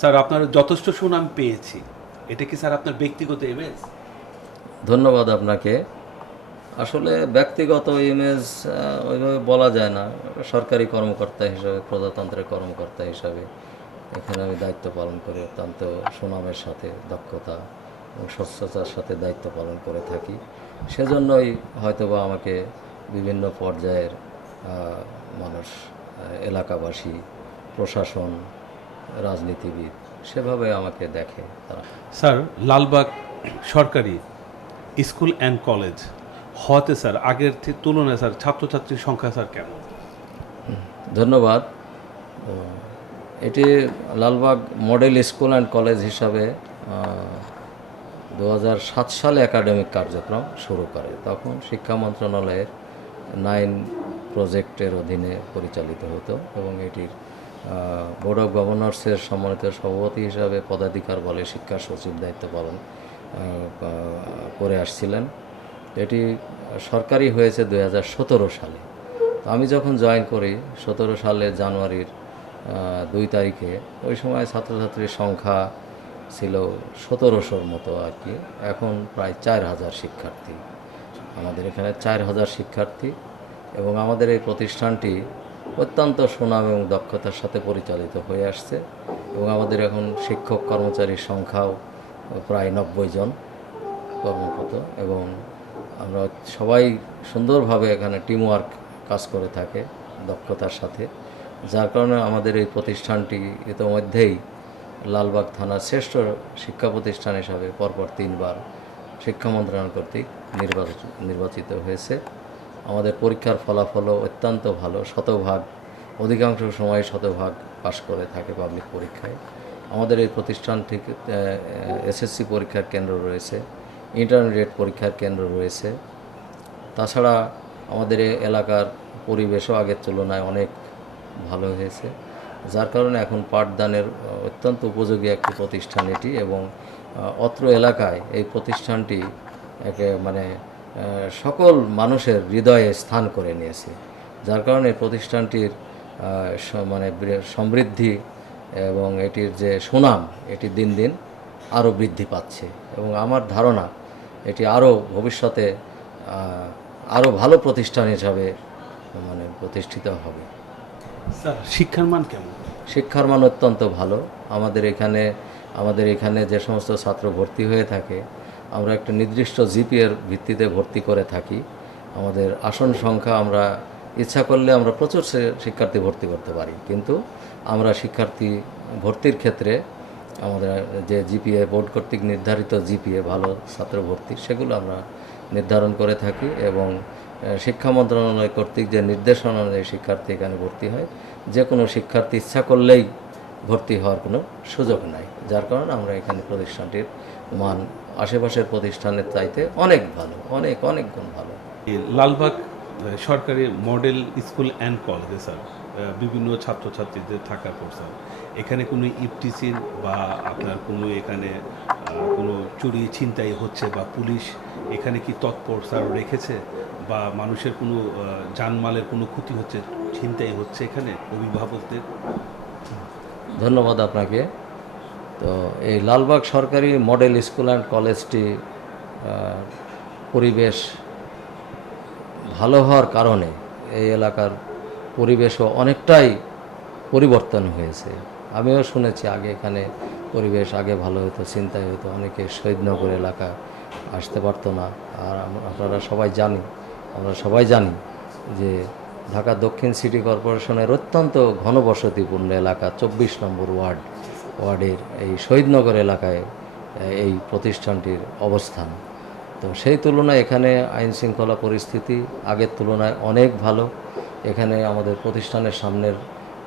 Sir, আপনার যথেষ্ট সুনাম পেয়েছি। এটা কি স্যার আপনার ব্যক্তিগত ইমেজ ধন্যবাদ আপনাকে। আসলে ব্যক্তিগত ইমেজ ওইভাবে বলা যায় না। সরকারি কর্মকর্তা হিসাবে, প্রজাতন্ত্রের কর্মকর্তা হিসাবে এখানে আমি দায়িত্ব পালন করে, অত্যন্ত সুনামের সাথে, দক্ষতা এবং স্বচ্ছতার সাথে দায়িত্ব পালন করে থাকি। সেজন্যই হয়তোবা আমাকে বিভিন্ন পর্যায়ের মানুষ এলাকাবাসী, প্রশাসন রাজনীতিবিদ সেভাবে আমাকে দেখে তারা। স্যার লালবাগ সরকারি স্কুল অ্যান্ড কলেজ হতে স্যার আগের তুলনায় স্যার ছাত্রছাত্রীর সংখ্যা স্যার কেমন? ধন্যবাদ। এটি Lalbagh model school and college হিসাবে দু সাত সালে একাডেমিক কার্যক্রম শুরু করে। তখন শিক্ষা মন্ত্রণালয়ের নাইন প্রজেক্টের অধীনে পরিচালিত হতো এবং এটির বোর্ড অফ গভর্নর্সের সম্মানিত সভাপতি হিসাবে পদাধিকার বলে শিক্ষা সচিব দায়িত্ব পালন করে আসছিলেন। এটি সরকারি হয়েছে দু হাজার সতেরো সালে। আমি যখন জয়েন করি, সতেরো সালে জানুয়ারির দুই তারিখে, ওই সময় ছাত্রছাত্রীর সংখ্যা ছিল সতেরোশোর মতো আর কি। এখন প্রায় চার হাজার শিক্ষার্থী। আমাদের এখানে চার হাজার শিক্ষার্থী এবং আমাদের এই প্রতিষ্ঠানটি অত্যন্ত সুনাম এবং দক্ষতার সাথে পরিচালিত হয়ে আসছে এবং আমাদের এখন শিক্ষক কর্মচারীর সংখ্যাও প্রায় নব্বই জন কর্মরত এবং আমরা সবাই সুন্দরভাবে এখানে টিমওয়ার্ক কাজ করে থাকে দক্ষতার সাথে, যার কারণে আমাদের এই প্রতিষ্ঠানটি ইতোমধ্যেই লালবাগ থানার শ্রেষ্ঠ শিক্ষা প্রতিষ্ঠান হিসাবে পরপর তিনবার শিক্ষা মন্ত্রণালয় কর্তৃক নির্বাচিত নির্বাচিত হয়েছে। আমাদের পরীক্ষার ফলাফলও অত্যন্ত ভালো, শতভাগ, অধিকাংশ সময় শতভাগ পাশ করে থাকে পাবলিক পরীক্ষায়। আমাদের এই প্রতিষ্ঠান থেকে এসএসসি পরীক্ষার কেন্দ্র রয়েছে ইন্টারমিডিয়েট পরীক্ষার কেন্দ্র রয়েছে। তাছাড়া আমাদের এলাকার পরিবেশও আগের তুলনায় অনেক ভালো হয়েছে, যার কারণে এখন পাঠদানের অত্যন্ত উপযোগী একটি প্রতিষ্ঠান এটি এবং অত্র এলাকায় এই প্রতিষ্ঠানটি একে মানে সকল মানুষের হৃদয়ে স্থান করে নিয়েছে। যার কারণে প্রতিষ্ঠানটির মানে সমৃদ্ধি এবং এটির যে সুনাম এটি দিন দিন আরও বৃদ্ধি পাচ্ছে। এবং আমার ধারণা এটি আরও ভবিষ্যতে আরও ভালো প্রতিষ্ঠান হিসাবে মানে প্রতিষ্ঠিত হবে। স্যার শিক্ষার মান কেমন? শিক্ষার মান অত্যন্ত ভালো। আমাদের এখানে আমাদের এখানে যে সমস্ত ছাত্র ভর্তি হয়ে থাকে আমরা একটা নির্দিষ্ট জিপিএর ভিত্তিতে ভর্তি করে থাকি। আমাদের আসন সংখ্যা আমরা ইচ্ছা করলে আমরা প্রচুর শিক্ষার্থী ভর্তি করতে পারি। কিন্তু আমরা শিক্ষার্থী ভর্তির ক্ষেত্রে আমাদের যে জিপিএ, বোর্ড কর্তৃক নির্ধারিত জিপিএ, ভালো ছাত্র ভর্তি, সেগুলো আমরা নির্ধারণ করে থাকি এবং শিক্ষা মন্ত্রণালয় কর্তৃক যে নির্দেশনা অনুযায়ী শিক্ষার্থী এখানে ভর্তি হয় যে কোনো শিক্ষার্থী ইচ্ছা করলেই ভর্তি হওয়ার কোনো সুযোগ নাই। যার কারণে আমরা এখানে প্রতিষ্ঠানটির মান আশেপাশের প্রতিষ্ঠানের চাইতে অনেক ভালো অনেক অনেক গুণ ভালো। লালবাগ সরকারি মডেল স্কুল অ্যান্ড কলেজে স্যার। বিভিন্ন ছাত্রছাত্রীদের থাকার পর স্যার এখানে কোনো ইপটিসির বা আপনার কোনো এখানে কোনো চুরি ছিনতাই হচ্ছে বা পুলিশ এখানে কি তৎপর স্যার রেখেছে? বা মানুষের কোনো আহ, জানমালের কোনো ক্ষতি হচ্ছে ছিনতাই হচ্ছে এখানে অভিভাবকদের? ধন্যবাদ আপনাকে। তো এই লালবাগ সরকারি মডেল স্কুল অ্যান্ড কলেজটি পরিবেশ ভালো হওয়ার কারণে এই এলাকার পরিবেশও অনেকটাই পরিবর্তন হয়েছে। আমিও শুনেছি আগে এখানে পরিবেশ আগে ভালো হতো চিন্তাই হতো, অনেকে শহীদনগর এলাকা আসতে পারতো না। আর আপনারা সবাই জানি আমরা সবাই জানি যে ঢাকা দক্ষিণ সিটি কর্পোরেশনের অত্যন্ত ঘনবসতিপূর্ণ এলাকা, চব্বিশ নম্বর ওয়ার্ড। ওয়ার্ডের এই শহীদনগর এলাকায় এই প্রতিষ্ঠানটির অবস্থান। তো সেই তুলনায় এখানে আইন শৃঙ্খলা পরিস্থিতি আগের তুলনায় অনেক ভালো। এখানে আমাদের প্রতিষ্ঠানের সামনের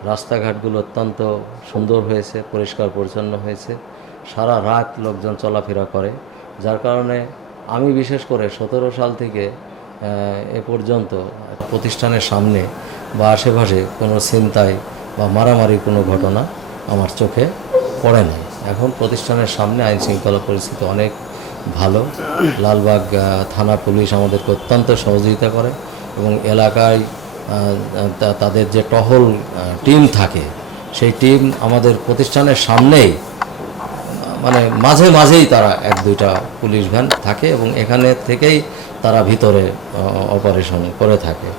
রাস্তাঘাটগুলো অত্যন্ত সুন্দর হয়েছে, পরিষ্কার পরিচ্ছন্ন হয়েছে। সারা রাত লোকজন চলাফেরা করে, যার কারণে আমি বিশেষ করে সতেরো সাল থেকে এ পর্যন্ত প্রতিষ্ঠানের সামনে বা আশেপাশে কোনো ছিনতাই বা মারামারির কোনো ঘটনা আমার চোখে নাই। এখন প্রতিষ্ঠানের সামনে আইন শৃঙ্খলা পরিস্থিতি অনেক ভালো। লালবাগ থানা পুলিশ আমাদেরকে অত্যন্ত সহযোগিতা করে এবং এলাকায় তাদের যে টহল টিম থাকে, সেই টিম আমাদের প্রতিষ্ঠানের সামনেই মানে মাঝে মাঝেই তারা এক, দুইটা পুলিশ ভ্যান থাকে এবং এখানে থেকেই তারা ভিতরে অপারেশন করে থাকে।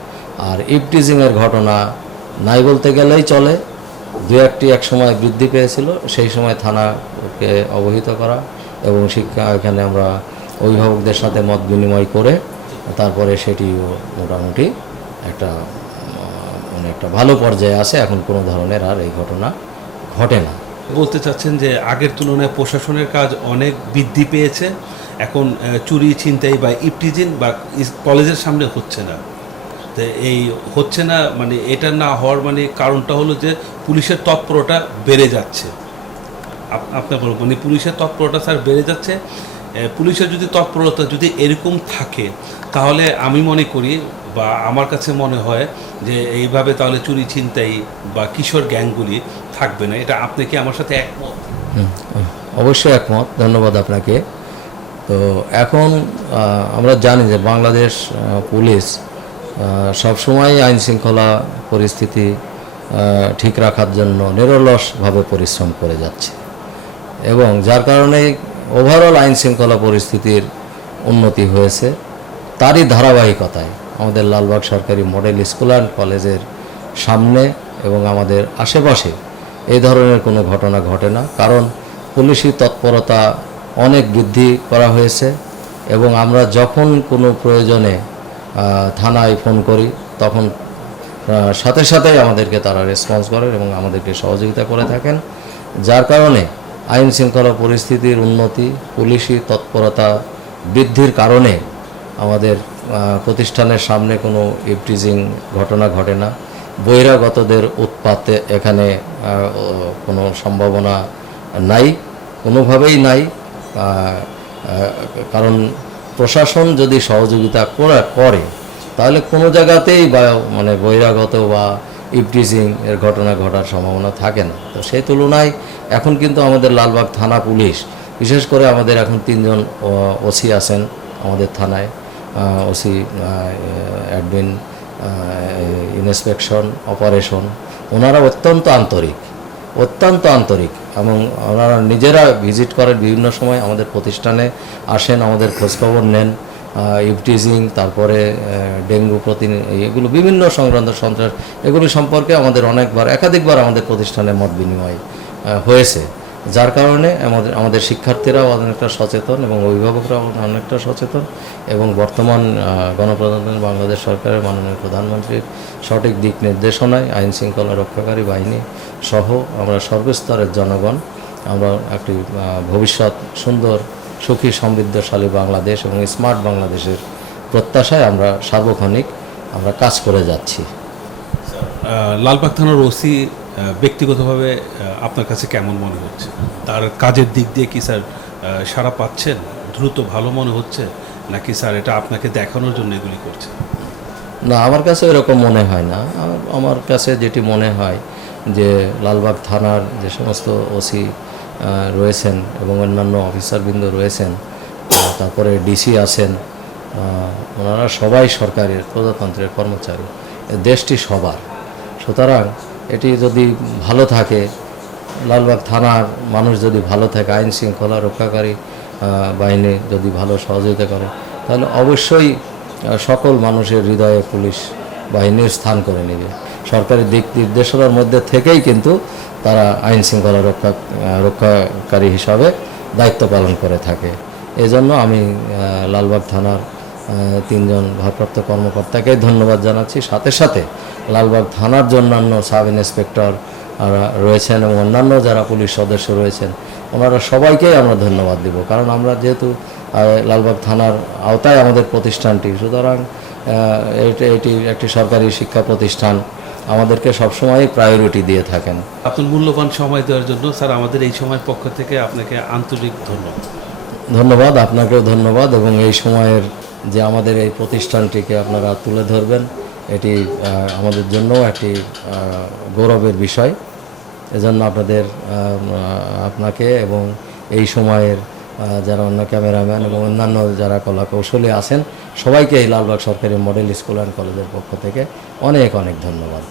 আর ইপটিজিংয়ের ঘটনা নাই বলতে গেলেই চলে। দু একটি এক সময় বৃদ্ধি পেয়েছিল, সেই সময় থানাকে অবহিত করা এবং শিক্ষা এখানে আমরা অভিভাবকদের সাথে মত বিনিময় করে তারপরে সেটিও মোটামুটি একটা মানে একটা ভালো পর্যায়ে আছে, এখন কোনো ধরনের আর এই ঘটনা ঘটে না। বলতে চাচ্ছেন যে আগের তুলনায় প্রশাসনের কাজ অনেক বৃদ্ধি পেয়েছে, এখন চুরি, ছিনতাই বা ইপটিজিন বা কলেজের সামনে হচ্ছে না। এই হচ্ছে না মানে এটা না হওয়ার মানে কারণটা হলো যে পুলিশের তৎপরতা বেড়ে যাচ্ছে। আপ- আপনার বলুন মানে পুলিশের তৎপরতা স্যার বেড়ে যাচ্ছে। পুলিশের যদি তৎপরতা যদি এরকম থাকে, তাহলে আমি মনে করি বা আমার কাছে মনে হয় যে এইভাবে তাহলে চুরি, ছিনতাই বা কিশোর গ্যাংগুলি থাকবে না। এটা আপনি কি আমার সাথে একমত? অবশ্যই একমত। ধন্যবাদ আপনাকে। তো এখন আমরা জানি যে বাংলাদেশ পুলিশ সবসময় আইন শৃঙ্খলা পরিস্থিতি ঠিক রাখার জন্য নিরলসভাবে পরিশ্রম করে যাচ্ছে। এবং যার কারণে ওভারঅল আইন শৃঙ্খলা পরিস্থিতির উন্নতি হয়েছে, তারই ধারাবাহিকতায় আমাদের লালবাগ সরকারি মডেল স্কুল অ্যান্ড কলেজের সামনে এবং আমাদের আশেপাশে এই ধরনের কোনো ঘটনা ঘটে না। কারণ পুলিশি তৎপরতা অনেক বৃদ্ধি করা হয়েছে এবং আমরা যখন কোনো প্রয়োজনে থানায় ফোন করি, তখন সাথে সাথেই আমাদেরকে তারা রেসপন্স করেন এবং আমাদেরকে সহযোগিতা করে থাকেন। যার কারণে আইন শৃঙ্খলা পরিস্থিতির উন্নতি, পুলিশি তৎপরতা বৃদ্ধির কারণে আমাদের প্রতিষ্ঠানের সামনে কোনো ইপটিজিং ঘটনা ঘটে না। বহিরাগতদের উৎপাতে এখানে কোনো সম্ভাবনা নাই, কোনোভাবেই নাই। কারণ প্রশাসন যদি সহযোগিতা করে তাহলে কোনো জায়গাতেই মানে বহিরাগত বা ইপটিজিং এর ঘটনা ঘটার সম্ভাবনা থাকে না। তো সেই তুলনায় এখন কিন্তু আমাদের লালবাগ থানা পুলিশ, বিশেষ করে আমাদের এখন তিনজন ওসি আছেন আমাদের থানায় ওসি অ্যাডমিন ইন্সপেকশন, অপারেশন, ওনারা অত্যন্ত আন্তরিক অত্যন্ত আন্তরিক এবং ওনারা নিজেরা ভিজিট করেন বিভিন্ন সময় আমাদের প্রতিষ্ঠানে আসেন, আমাদের খোঁজখবর নেন। ইউটিজিং তারপরে ডেঙ্গু প্রতি, এগুলো বিভিন্ন সংক্রান্ত সন্ত্রাস, এগুলি সম্পর্কে আমাদের অনেকবার, একাধিকবার আমাদের প্রতিষ্ঠানে মত বিনিময় হয়েছে। যার কারণে আমাদের আমাদের শিক্ষার্থীরাও অনেকটা সচেতন এবং অভিভাবকরাও অনেকটা সচেতন এবং বর্তমান গণপ্রজাতন্ত্রী বাংলাদেশ সরকারের মাননীয় প্রধানমন্ত্রীর সঠিক দিক নির্দেশনায় আইন শৃঙ্খলা রক্ষাকারী বাহিনী সহ আমরা সর্বস্তরের জনগণ, আমরা একটি ভবিষ্যৎ সুন্দর সুখী সমৃদ্ধশালী বাংলাদেশ এবং স্মার্ট বাংলাদেশের প্রত্যাশায় আমরা সার্বক্ষণিক আমরা কাজ করে যাচ্ছি। লালবাগ থানার ওসি ব্যক্তিগতভাবে আপনার কাছে কেমন মনে হচ্ছে? তার কাজের দিক দিয়ে কি স্যার সাড়া পাচ্ছেন? দ্রুত ভালো মনে হচ্ছে? নাকি স্যার এটা আপনাকে দেখানোর জন্য এগুলি করছে? না আমার কাছে এরকম মনে হয় না। আমার কাছে যেটি মনে হয় যে লালবাগ থানার যে সমস্ত ওসি রয়েছেন এবং অন্যান্য অফিসারবৃন্দ রয়েছেন। তারপরে ডিসি আছেন। ওনারা সবাই সরকারের প্রজাতন্ত্রের কর্মচারী। দেশটি সবার। সুতরাং এটি যদি ভালো থাকে, লালবাগ থানার মানুষ যদি ভালো থাকে, আইন শৃঙ্খলা রক্ষাকারী বাহিনী যদি ভালো সহযোগিতা করে, তাহলে অবশ্যই সকল মানুষের হৃদয়ে পুলিশ বাহিনীর স্থান করে নেবে। সরকারি দিক নির্দেশনার মধ্যে থেকেই কিন্তু তারা আইন শৃঙ্খলা রক্ষা, রক্ষাকারী হিসাবে দায়িত্ব পালন করে থাকে। এজন্য আমি লালবাগ থানার তিনজন ভারপ্রাপ্ত কর্মকর্তাকে ধন্যবাদ জানাচ্ছি। সাথে সাথে লালবাগ থানার অন্যান্য সাব ইন্সপেক্টর রয়েছেন এবং অন্যান্য যারা পুলিশ সদস্য রয়েছেন, ওনারা সবাইকেই আমরা ধন্যবাদ দিব। কারণ আমরা যেহেতু লালবাগ থানার আওতায় আমাদের প্রতিষ্ঠানটি, সুতরাং এটি একটি সরকারি শিক্ষা প্রতিষ্ঠান। আমাদেরকে সবসময় প্রায়োরিটি দিয়ে থাকেন। আপনার মূল্যবান সময় দেওয়ার জন্য স্যার আমাদের এই সময়ের পক্ষ থেকে আপনাকে আন্তরিক ধন্যবাদ। ধন্যবাদ আপনাকেও ধন্যবাদ এবং এই সময়ের যে আমাদের এই প্রতিষ্ঠানটিকে আপনারা তুলে ধরবেন এটি আমাদের জন্য একটি গৌরবের বিষয়। এজন্য আপনাদের আপনাকে এবং এই সময়ের যারা অন্য ক্যামেরাম্যান এবং অন্যান্য যারা কলা কৌশলী আছেন, সবাইকে এই লালবাগ সরকারি মডেল স্কুল অ্যান্ড কলেজের পক্ষ থেকে অনেক অনেক ধন্যবাদ।